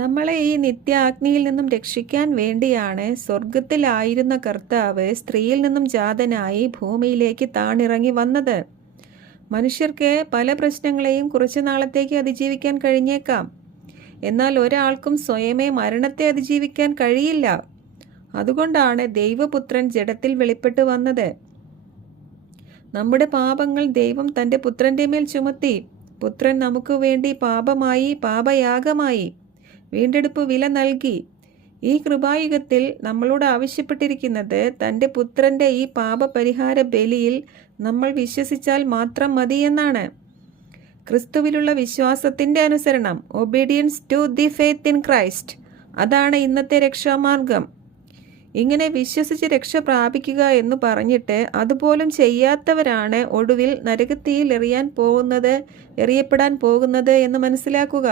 നമ്മളെ ഈ നിത്യാഗ്നിയിൽ നിന്നും രക്ഷിക്കാൻ വേണ്ടിയാണ് സ്വർഗത്തിലായിരുന്ന കർത്താവ് സ്ത്രീയിൽ നിന്നും ജാതനായി ഭൂമിയിലേക്ക് താണിറങ്ങി വന്നത്. മനുഷ്യർക്ക് പല പ്രശ്നങ്ങളെയും കുറച്ചു നാളത്തേക്ക് അതിജീവിക്കാൻ കഴിഞ്ഞേക്കാം. എന്നാൽ ഒരാൾക്കും സ്വയമേ മരണത്തെ അതിജീവിക്കാൻ കഴിയില്ല. അതുകൊണ്ടാണ് ദൈവപുത്രൻ ജഡത്തിൽ വെളിപ്പെട്ടു വന്നത്. നമ്മുടെ പാപങ്ങൾ ദൈവം തൻ്റെ പുത്രൻ്റെ മേൽ ചുമത്തി. പുത്രൻ നമുക്ക് വേണ്ടി പാപയാഗമായി വീണ്ടെടുപ്പ് വില നൽകി. ഈ കൃപായുഗത്തിൽ നമ്മളോട് ആവശ്യപ്പെട്ടിരിക്കുന്നത് തൻ്റെ പുത്രൻ്റെ ഈ പാപപരിഹാര ബലിയിൽ നമ്മൾ വിശ്വസിച്ചാൽ മാത്രം മതിയെന്നാണ്. ക്രിസ്തുവിലുള്ള വിശ്വാസത്തിൻ്റെ അനുസരണം, obedience to the faith in Christ, അതാണ് ഇന്നത്തെ രക്ഷാമാർഗം. ഇങ്ങനെ വിശ്വസിച്ച് രക്ഷ പ്രാപിക്കുക എന്ന് പറഞ്ഞിട്ട് അതുപോലും ചെയ്യാത്തവരാണ് ഒടുവിൽ നരകത്തിയിൽ എറിയപ്പെടാൻ പോകുന്നത് എന്ന് മനസ്സിലാക്കുക.